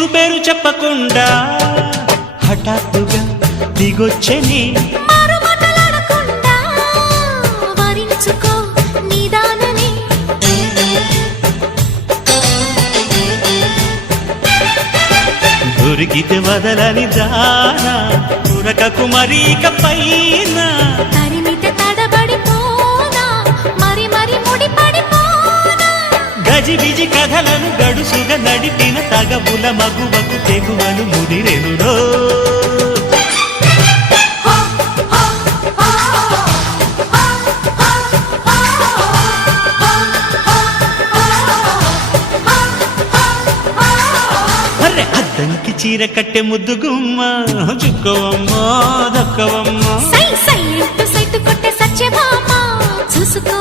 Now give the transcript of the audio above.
ఊరు పేరు చెప్పకుండా హఠాత్తుగా దిగొచ్చని దొరికితే వదలని దానా ఉరకకు మరీక పైన తరిమితే తడబడిపోనా మరి మరి ముడిపడిపోనా గజిబిజి కథలను గడుసుగా నడిపిన తగబుల మగువకు తెగువను ముదిరెనురో అద్దంకి చీర కట్టె ముద్దు గుమ్మ చుక్కవమ్మా దక్కవమ్మా సై సై కొట్టే సత్యభామ చూసుకో